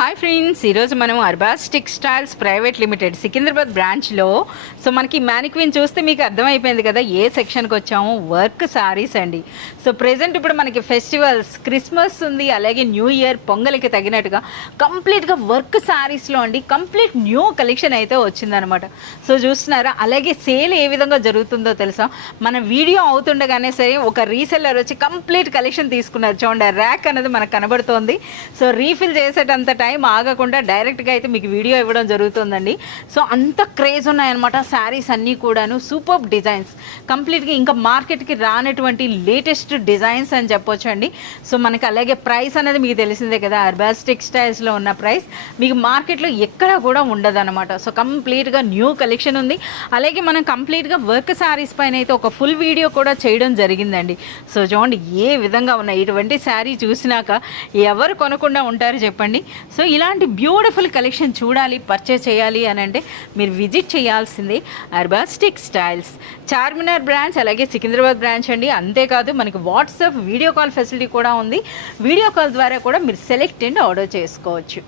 Hi friends, ఈరోజు మనం Arbaz textiles private limited Secunderabad బ్రాంచ్లో మనకి మ్యానిక్విన్ చూస్తే మీకు అర్థమైపోయింది కదా ఏ సెక్షన్కి వచ్చాము. వర్క్ సారీస్ అండి. ప్రెజెంట్ ఇప్పుడు మనకి ఫెస్టివల్స్, క్రిస్మస్ ఉంది, అలాగే న్యూ ఇయర్, పొంగల్కి తగినట్టుగా కంప్లీట్గా వర్క్ సారీస్లో అండి కంప్లీట్ న్యూ కలెక్షన్ అయితే వచ్చిందనమాట. చూస్తున్నారా, అలాగే సేల్ ఏ విధంగా జరుగుతుందో తెలుసా, మన వీడియో అవుతుండగానే సరే ఒక రీసెల్లర్ వచ్చి కంప్లీట్ కలెక్షన్ తీసుకున్నారు. చూడండి, ర్యాక్ అనేది మనకు కనబడుతోంది. రీఫిల్ చేసేటంత టైం ఆగకుండా డైరెక్ట్గా అయితే మీకు వీడియో ఇవ్వడం జరుగుతుందండి. అంత క్రేజ్ ఉన్నాయన్నమాట శారీస్ అన్నీ కూడాను. సూపర్ డిజైన్స్ కంప్లీట్గా ఇంకా మార్కెట్కి రానటువంటి లేటెస్ట్ డిజైన్స్ అని చెప్పొచ్చు అండి. మనకి అలాగే ప్రైస్ అనేది మీకు తెలిసిందే కదా, అర్బాస్ టెక్స్టైల్స్లో ఉన్న ప్రైస్ మీకు మార్కెట్లో ఎక్కడా కూడా ఉండదన్నమాట. కంప్లీట్గా న్యూ కలెక్షన్ ఉంది. అలాగే మనం కంప్లీట్గా వర్క్ శారీస్ పైన అయితే ఒక ఫుల్ వీడియో కూడా చేయడం జరిగిందండి. చూడండి ఏ విధంగా ఉన్నాయి. ఇటువంటి శారీ చూసినాక ఎవరు కొనకుండా ఉంటారు చెప్పండి. ఇలాంటి బ్యూటిఫుల్ కలెక్షన్ చూడాలి, పర్చేస్ చేయాలి అని అంటే మీరు విజిట్ చేయాల్సింది అర్బాస్ టెక్స్టైల్స్ చార్మినార్ బ్రాంచ్, అలాగే సికింద్రాబాద్ బ్రాంచ్ అండి. అంతేకాదు మనకి వాట్సాప్ వీడియో కాల్ ఫెసిలిటీ కూడా ఉంది. వీడియో కాల్ ద్వారా కూడా మీరు సెలెక్ట్ అండ్ ఆర్డర్ చేసుకోవచ్చు.